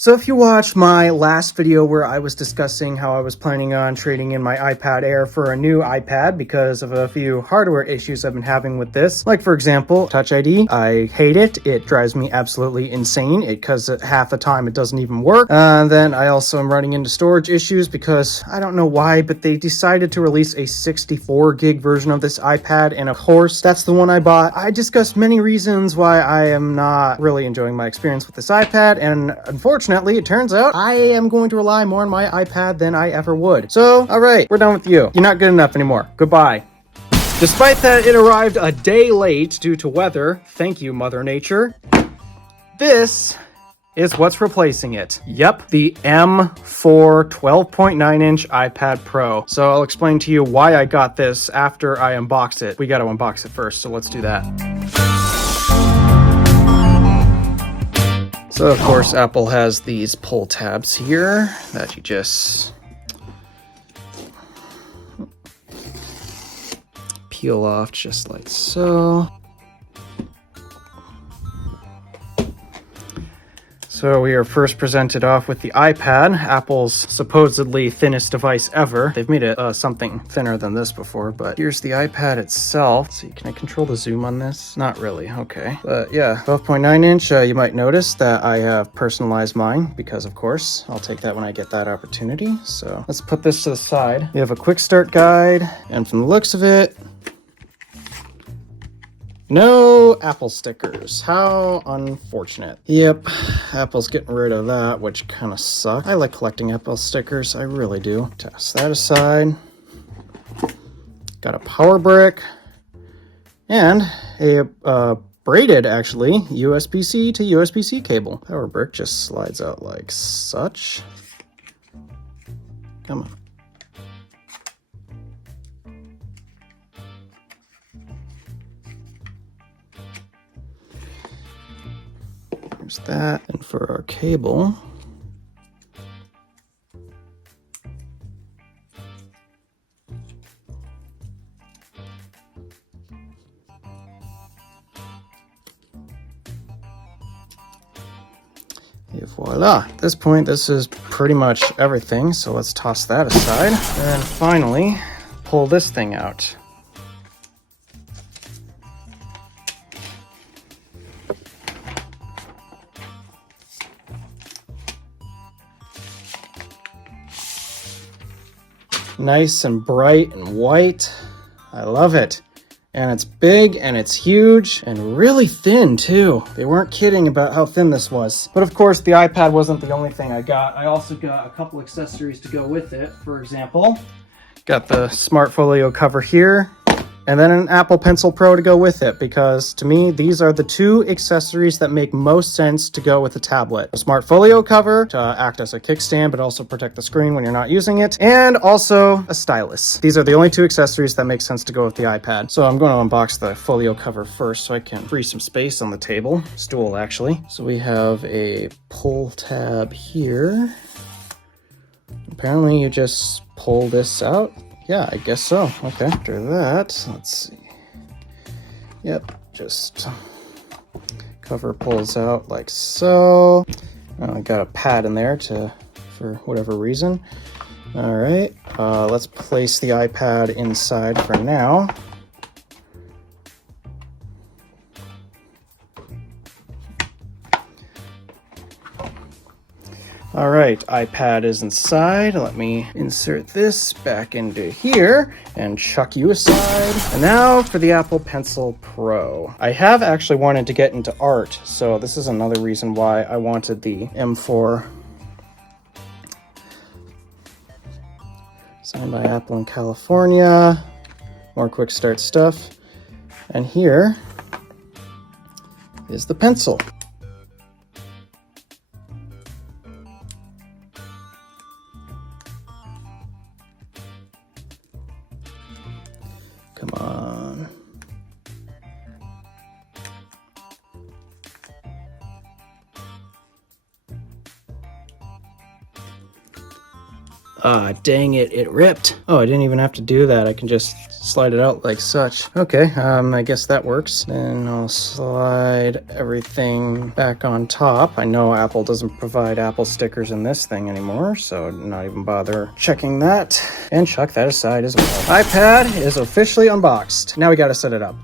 So if you watched my last video where I was discussing how I was planning on trading in my iPad Air for a new iPad because of a few hardware issues I've been having with this, like for example, Touch ID, I hate it. It drives me absolutely insane because half the time it doesn't even work. And then I also am running into storage issues because I don't know why, but they decided to release a 64 gig version of this iPad, and of course, that's the one I bought. I discussed many reasons why I am not really enjoying my experience with this iPad, and unfortunately, it turns out I am going to rely more on my iPad than I ever would. So, alright, we're done with you. You're not good enough anymore. Goodbye. Despite that it arrived a day late due to weather, thank you, Mother Nature, this is what's replacing it. Yep, the M4 12.9-inch iPad Pro. So I'll explain to you why I got this after I unbox it. We gotta unbox it first, so let's do that. So of course Apple has these pull tabs here that you just peel off just like so. So we are first presented off with the iPad, Apple's supposedly thinnest device ever. They've made it something thinner than this before, but here's the iPad itself. See, can I control the zoom on this? Not really, okay. But yeah, 12.9 inch, you might notice that I have personalized mine because of course, I'll take that when I get that opportunity. So let's put this to the side. We have a quick start guide, and from the looks of it, no Apple stickers. How unfortunate. Yep, Apple's getting rid of that, which kind of sucks. I like collecting Apple stickers, I really do. Toss that aside. Got a power brick and a braided, actually, USB-C to USB-C cable. Power brick just slides out like such. Come on. There's that. And for our cable, and voila. At this point, this is pretty much everything, so let's toss that aside. And finally, pull this thing out. Nice and bright and white. I love it. And it's big and it's huge and really thin too. They weren't kidding about how thin this was. But of course the iPad wasn't the only thing I got. I also got a couple accessories to go with it. For example, got the Smart Folio cover here, and then an Apple Pencil Pro to go with it, because to me, these are the two accessories that make most sense to go with a tablet. A Smart Folio cover to act as a kickstand, but also protect the screen when you're not using it, and also a stylus. These are the only two accessories that make sense to go with the iPad. So I'm going to unbox the Folio cover first so I can free some space on the table, stool actually. So we have a pull tab here. Apparently you just pull this out. Yeah, I guess so. Okay. After that, let's see. Yep, just cover pulls out like so. I got a pad in there for whatever reason. All right, let's place the iPad inside for now. All right, iPad is inside. Let me insert this back into here and chuck you aside. And now for the Apple Pencil Pro. I have actually wanted to get into art, so this is another reason why I wanted the M4. Signed by Apple in California. More quick start stuff. And here is the pencil. Come on. Ah, dang it, it ripped. Oh, I didn't even have to do that. I can just slide it out like such. Okay, I guess that works. Then I'll slide everything back on top. I know Apple doesn't provide Apple stickers in this thing anymore, so not even bother checking that. And chuck that aside as well. iPad is officially unboxed. Now we gotta set it up.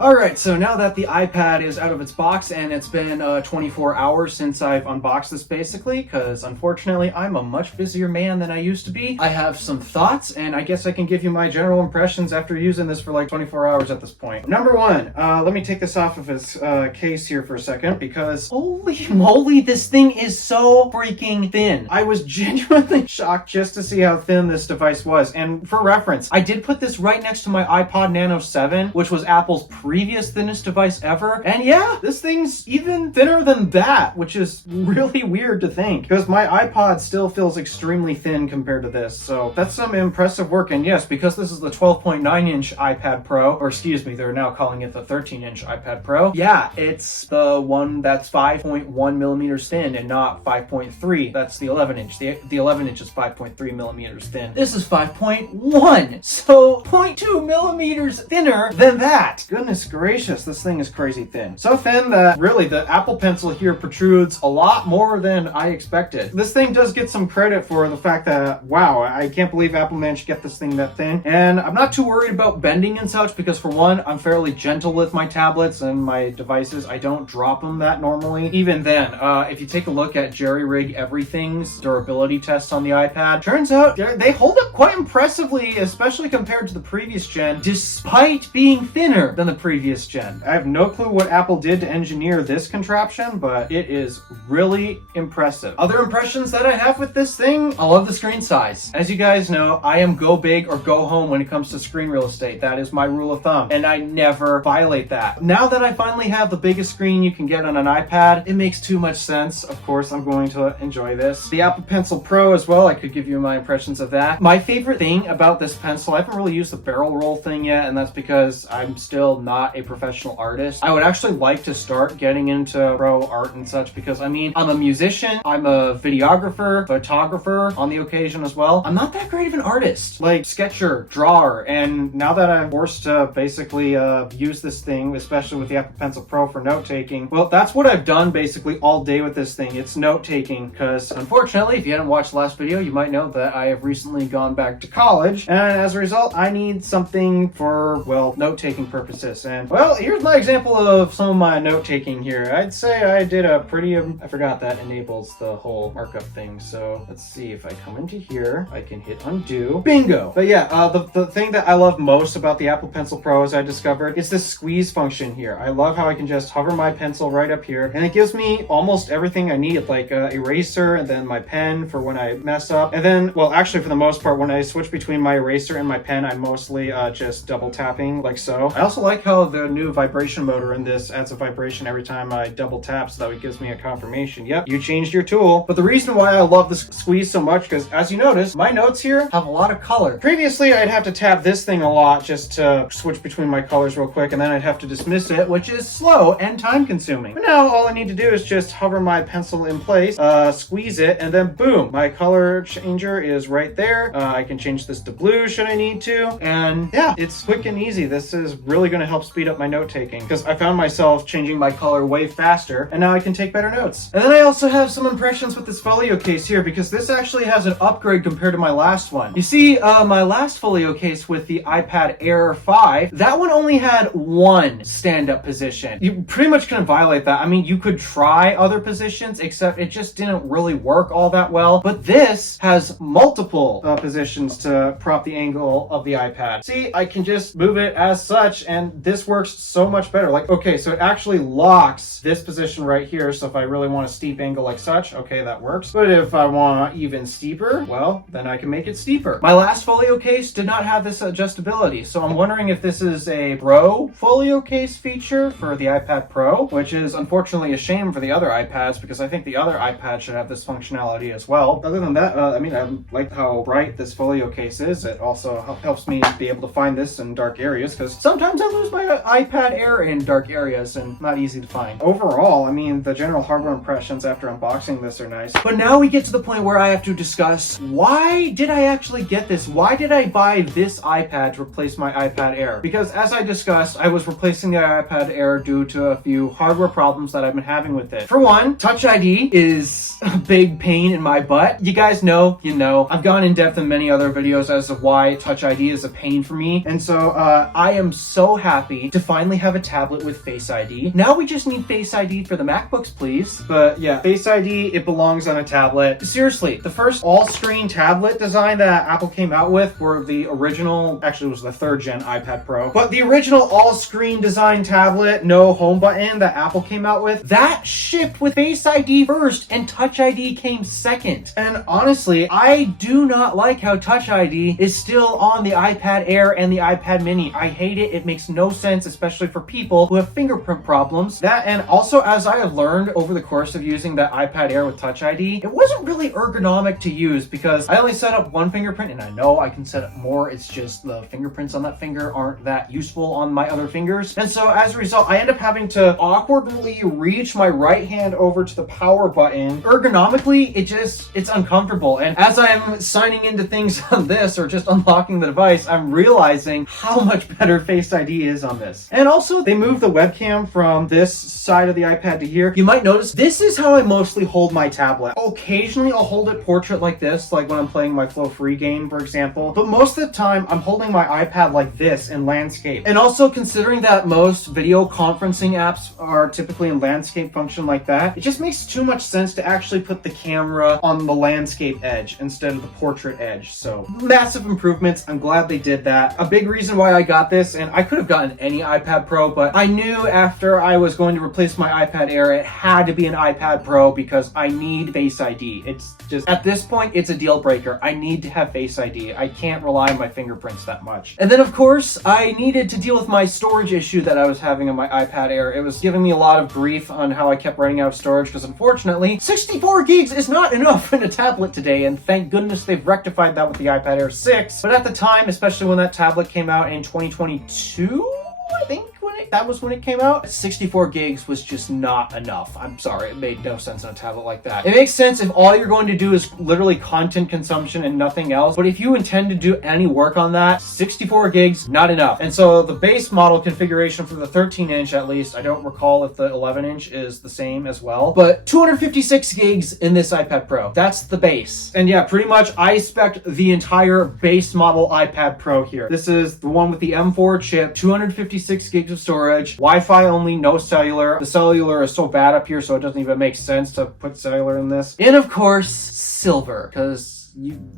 Alright, so now that the iPad is out of its box, and it's been 24 hours since I've unboxed this basically, because unfortunately I'm a much busier man than I used to be. I have some thoughts, and I guess I can give you my general impressions after using this for like 24 hours at this point. Number one, let me take this off of its case here for a second, because holy moly, this thing is so freaking thin. I was genuinely shocked just to see how thin this device was, and for reference, I did put this right next to my iPod Nano 7, which was Apple's previous thinnest device ever. And yeah, this thing's even thinner than that, which is really weird to think, because my iPod still feels extremely thin compared to this. So that's some impressive work. And yes, because this is the 12.9-inch iPad Pro, or excuse me, they're now calling it the 13-inch iPad Pro. Yeah, it's the one that's 5.1 millimeters thin and not 5.3. That's the 11-inch. The 11-inch is 5.3 millimeters thin. This is 5.1, so 0.2 millimeters thinner than that. Goodness gracious, this thing is crazy thin. So thin that really the Apple Pencil here protrudes a lot more than I expected. This thing does get some credit for the fact that, wow, I can't believe Apple managed to get this thing that thin. And I'm not too worried about bending and such, because for one, I'm fairly gentle with my tablets and my devices. I don't drop them that normally. Even then, if you take a look at Jerry Rig Everything's durability tests on the iPad, turns out they hold up quite impressively, especially compared to the previous gen, despite being thinner than the previous gen. I have no clue what Apple did to engineer this contraption, but it is really impressive. Other impressions that I have with this thing, I love the screen size. As you guys know, I am go big or go home when it comes to screen real estate. That is my rule of thumb, and I never violate that. Now that I finally have the biggest screen you can get on an iPad, it makes too much sense. Of course, I'm going to enjoy this. The Apple Pencil Pro as well, I could give you my impressions of that. My favorite thing about this pencil, I haven't really used the barrel roll thing yet, and that's because I'm still not a professional artist. I would actually like to start getting into pro art and such, because I mean, I'm a musician, I'm a videographer, photographer on the occasion as well. I'm not that great of an artist, like sketcher, drawer, and now that I'm forced to basically use this thing, especially with the Apple Pencil Pro for note-taking, well, that's what I've done basically all day with this thing. It's note-taking, because unfortunately, if you hadn't watched the last video, you might know that I have recently gone back to college, and as a result, I need something for, well, note-taking purposes. And well, here's my example of some of my note-taking here. I'd say I did a pretty, I forgot that enables the whole markup thing. So let's see, if I come into here, I can hit undo. Bingo! But yeah, the thing that I love most about the Apple Pencil Pro, as I discovered, is this squeeze function here. I love how I can just hover my pencil right up here, and it gives me almost everything I need, like eraser, and then my pen for when I mess up. And then, well, actually for the most part, when I switch between my eraser and my pen, I'm mostly just double tapping, like so. I also like how the new vibration motor in this adds a vibration every time I double tap, so that it gives me a confirmation. Yep, you changed your tool. But the reason why I love this squeeze so much, because as you notice, my notes here have a lot of color. Previously, I'd have to tap this thing a lot just to switch between my colors real quick, and then I'd have to dismiss it, which is slow and time consuming. But now all I need to do is just hover my pencil in place, squeeze it, and then boom, my color changer is right there. I can change this to blue should I need to, and yeah, it's quick and easy. This is really going to help speed up my note taking, because I found myself changing my color way faster, and now I can take better notes. And then I also have some impressions with this folio case here, because this actually has an upgrade compared to my last one. You see, my last folio case with the iPad Air 5, that one only had one stand-up position. You pretty much couldn't violate that. I mean, you could try other positions, except it just didn't really work all that well. But this has multiple positions to prop the angle of the iPad. See, I can just move it as such, and this works so much better. Like, okay, so it actually locks this position right here. So if I really want a steep angle like such, okay, that works. But if I want even steeper, well, then I can make it steeper. My last folio case did not have this adjustability, so I'm wondering if this is a Pro folio case feature for the iPad Pro, which is unfortunately a shame for the other iPads, because I think the other iPad should have this functionality as well. Other than that, I mean, I like how bright this folio case is. It also helps me be able to find this in dark areas, because sometimes I lose my my iPad Air in dark areas and not easy to find. Overall, I mean, the general hardware impressions after unboxing this are nice. But now we get to the point where I have to discuss, why did I actually get this? Why did I buy this iPad to replace my iPad Air? Because as I discussed, I was replacing the iPad Air due to a few hardware problems that I've been having with it. For one, Touch ID is a big pain in my butt. You guys know, you know. I've gone in depth in many other videos as to why Touch ID is a pain for me. And so I am so happy to finally have a tablet with Face ID. Now we just need Face ID for the MacBooks, please. But yeah, Face ID, it belongs on a tablet. Seriously, the first all-screen tablet design that Apple came out with were the original, actually it was the 3rd gen iPad Pro, but the original all-screen design tablet, no home button that Apple came out with, that shipped with Face ID first and Touch ID came second. And honestly, I do not like how Touch ID is still on the iPad Air and the iPad Mini. I hate it. It makes no sense, especially for people who have fingerprint problems. That, and also as I have learned over the course of using that iPad Air with Touch ID, it wasn't really ergonomic to use because I only set up one fingerprint, and I know I can set up more. It's just the fingerprints on that finger aren't that useful on my other fingers. And so as a result, I end up having to awkwardly reach my right hand over to the power button. Ergonomically, it's uncomfortable. And as I'm signing into things on this or just unlocking the device, I'm realizing how much better Face ID is on this. And also, they moved the webcam from this side of the iPad to here. You might notice this is how I mostly hold my tablet. Occasionally, I'll hold it portrait like this, like when I'm playing my Flow Free game, for example. But most of the time, I'm holding my iPad like this in landscape. And also, considering that most video conferencing apps are typically in landscape function like that, it just makes too much sense to actually put the camera on the landscape edge instead of the portrait edge. So massive improvements. I'm glad they did that. A big reason why I got this, and I could have gotten any iPad Pro, but I knew after I was going to replace my iPad Air, it had to be an iPad Pro because I need Face ID. It's just, at this point, it's a deal breaker. I need to have Face ID. I can't rely on my fingerprints that much. And then of course, I needed to deal with my storage issue that I was having on my iPad Air. It was giving me a lot of grief on how I kept running out of storage because unfortunately, 64 gigs is not enough in a tablet today, and thank goodness they've rectified that with the iPad Air 6. But at the time, especially when that tablet came out in 2022, I think that was when it came out, 64 gigs was just not enough. I'm sorry, it made no sense on a tablet like that. It makes sense if all you're going to do is literally content consumption and nothing else, but if you intend to do any work on that, 64 gigs, not enough. And so the base model configuration for the 13-inch, at least, I don't recall if the 11-inch is the same as well, but 256 gigs in this iPad Pro. That's the base. And yeah, pretty much I spec'd the entire base model iPad Pro here. This is the one with the M4 chip, 256 gigs of storage, Wi-Fi only, no cellular. The cellular is so bad up here, so it doesn't even make sense to put cellular in this. And of course, silver, because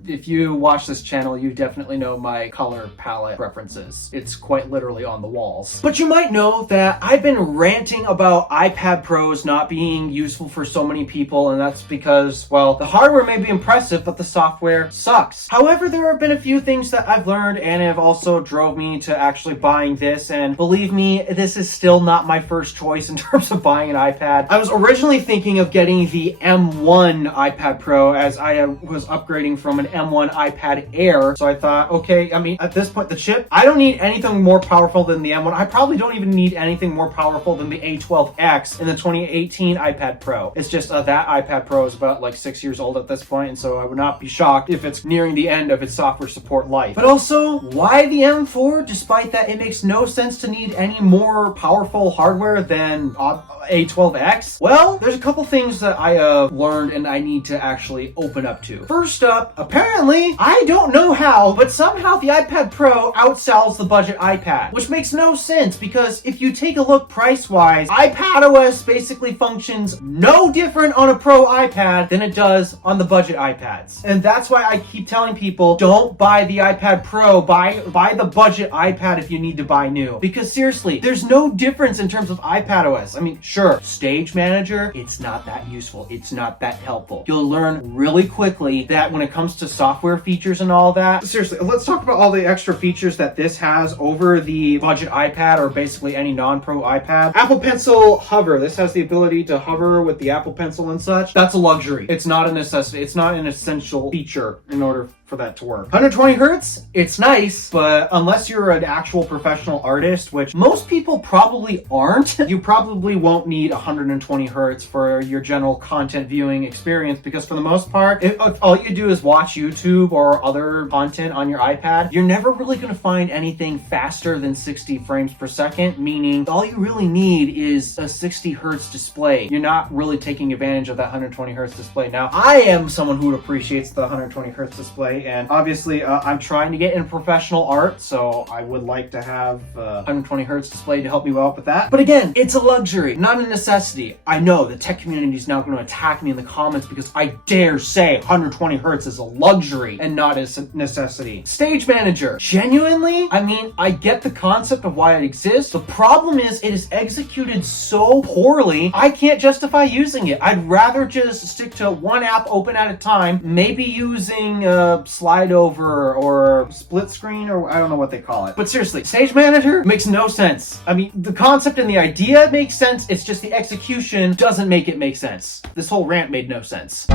if you watch this channel, you definitely know my color palette preferences. It's quite literally on the walls. But you might know that I've been ranting about iPad Pros not being useful for so many people, and that's because, well, the hardware may be impressive, but the software sucks. However, there have been a few things that I've learned and have also drove me to actually buying this, and believe me, this is still not my first choice in terms of buying an iPad. I was originally thinking of getting the M1 iPad Pro as I was upgrading from an M1 iPad Air. So I thought, okay, I mean, at this point, the chip, I don't need anything more powerful than the M1. I probably don't even need anything more powerful than the A12X in the 2018 iPad Pro. It's just that iPad Pro is about like 6 years old at this point, and so I would not be shocked if it's nearing the end of its software support life. But also, why the M4? Despite that, it makes no sense to need any more powerful hardware than A12X. Well, there's a couple things that I have learned and I need to actually open up to. First up, apparently, I don't know how, but somehow the iPad Pro outsells the budget iPad, which makes no sense because if you take a look price-wise, iPadOS basically functions no different on a Pro iPad than it does on the budget iPads. And that's why I keep telling people, don't buy the iPad Pro, buy the budget iPad if you need to buy new. Because seriously, there's no difference in terms of iPadOS. I mean, sure, Stage Manager, it's not that useful. It's not that helpful. You'll learn really quickly that when it comes to software features and all that. Seriously, let's talk about all the extra features that this has over the budget iPad or basically any non-Pro iPad. Apple Pencil Hover. This has the ability to hover with the Apple Pencil and such. That's a luxury. It's not a necessity. It's not an essential feature in order for that to work. 120 hertz, it's nice, but unless you're an actual professional artist, which most people probably aren't, you probably won't need 120 hertz for your general content viewing experience, because for the most part, if all you do is watch YouTube or other content on your iPad, you're never really going to find anything faster than 60 frames per second, meaning all you really need is a 60 hertz display. You're not really taking advantage of that 120 hertz display. Now, I am someone who appreciates the 120 hertz display, and obviously I'm trying to get into professional art, so I would like to have 120 hertz display to help me out with that. But again, it's a luxury, not a necessity. I know the tech community is now going to attack me in the comments because I dare say 120 hertz is a luxury and not a necessity. Stage Manager, genuinely, I mean, I get the concept of why it exists. The problem is it is executed so poorly, I can't justify using it. I'd rather just stick to one app open at a time, maybe using slide over or split screen, or I don't know what they call it. But seriously, Stage Manager makes no sense. I mean, the concept and the idea makes sense, it's just the execution doesn't make it make sense. This whole rant made no sense.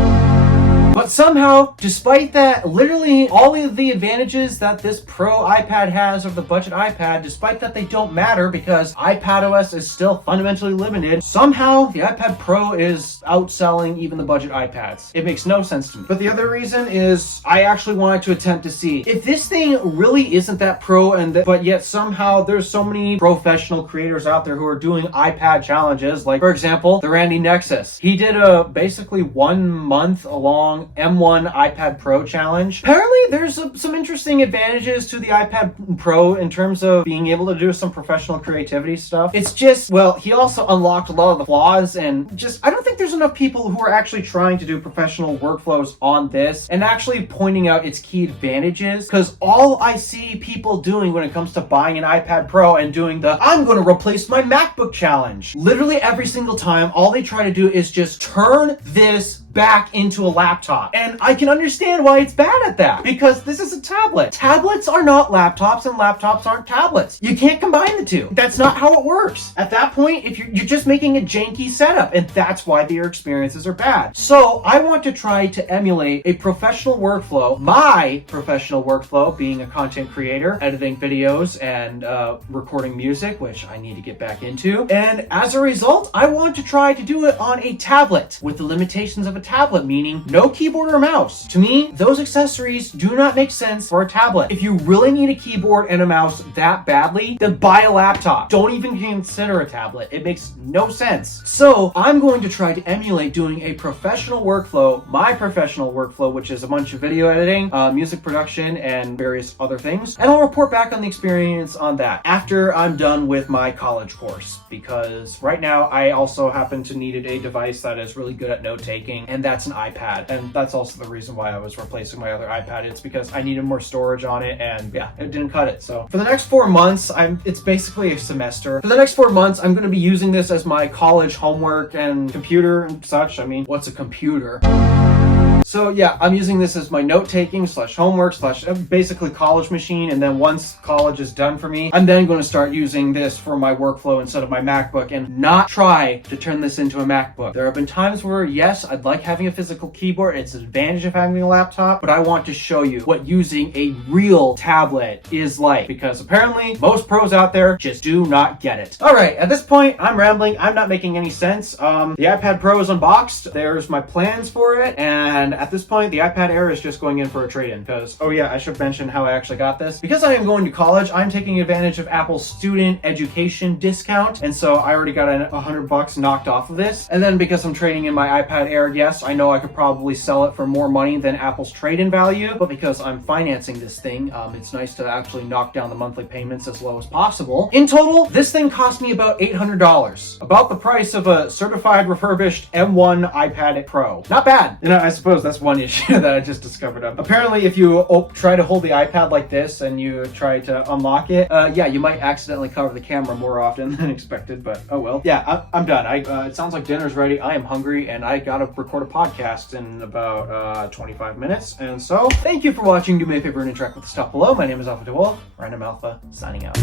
But somehow, despite that, literally all of the advantages that this Pro iPad has over the budget iPad, despite that they don't matter because iPadOS is still fundamentally limited, somehow the iPad Pro is outselling even the budget iPads. It makes no sense to me. But the other reason is I actually wanted to attempt to see if this thing really isn't that pro, but yet somehow there's so many professional creators out there who are doing iPad challenges. Like, for example, the Randy Nexus. He did a basically 1 month long M1 iPad Pro challenge. Apparently there's some interesting advantages to the iPad Pro in terms of being able to do some professional creativity stuff. It's just, well, he also unlocked a lot of the flaws, and just, I don't think there's enough people who are actually trying to do professional workflows on this and actually pointing out its key advantages, because all I see people doing when it comes to buying an iPad Pro and doing the I'm going to replace my MacBook challenge. Literally every single time, all they try to do is just turn this back into a laptop. And I can understand why it's bad at that, because this is a tablet. Tablets are not laptops and laptops aren't tablets. You can't combine the two. That's not how it works. At that point, if you're just making a janky setup, and that's why their experiences are bad. So I want to try to emulate a professional workflow, my professional workflow, being a content creator, editing videos and recording music, which I need to get back into. And as a result, I want to try to do it on a tablet with the limitations of a tablet, meaning no keyboard or mouse. To me, those accessories do not make sense for a tablet. If you really need a keyboard and a mouse that badly, then buy a laptop. Don't even consider a tablet. It makes no sense. So I'm going to try to emulate doing a professional workflow, my professional workflow, which is a bunch of video editing, music production, and various other things. And I'll report back on the experience on that after I'm done with my college course, because right now I also happen to needed a device that is really good at note-taking, and that's an iPad. And that's also the reason why I was replacing my other iPad. It's because I needed more storage on it, and yeah, it didn't cut it. So for the next 4 months, it's basically a semester. For the next 4 months, I'm going to be using this as my college homework and computer and such. I mean, what's a computer? So yeah, I'm using this as my note-taking / homework / basically college machine, and then once college is done for me, I'm then going to start using this for my workflow instead of my MacBook, and not try to turn this into a MacBook. There have been times where, yes, I'd like having a physical keyboard, it's an advantage of having a laptop, but I want to show you what using a real tablet is like, because apparently most pros out there just do not get it. Alright, at this point, I'm rambling, I'm not making any sense. The iPad Pro is unboxed, there's my plans for it, and at this point, the iPad Air is just going in for a trade-in because, oh yeah, I should mention how I actually got this. Because I am going to college, I'm taking advantage of Apple's student education discount, and so I already got $100 knocked off of this. And then because I'm trading in my iPad Air, yes, I know I could probably sell it for more money than Apple's trade-in value, but because I'm financing this thing, it's nice to actually knock down the monthly payments as low as possible. In total, this thing cost me about $800, about the price of a certified refurbished M1 iPad Pro. Not bad. You know, I suppose that's one issue that I just discovered of. Apparently, if you try to hold the iPad like this and you try to unlock it, yeah, you might accidentally cover the camera more often than expected, but oh well. Yeah, I'm done. It sounds like dinner's ready. I am hungry, and I gotta record a podcast in about 25 minutes. And so, thank you for watching. Do me a favor and interact with the stuff below. My name is Alpha DeWolf, Random Alpha, signing out.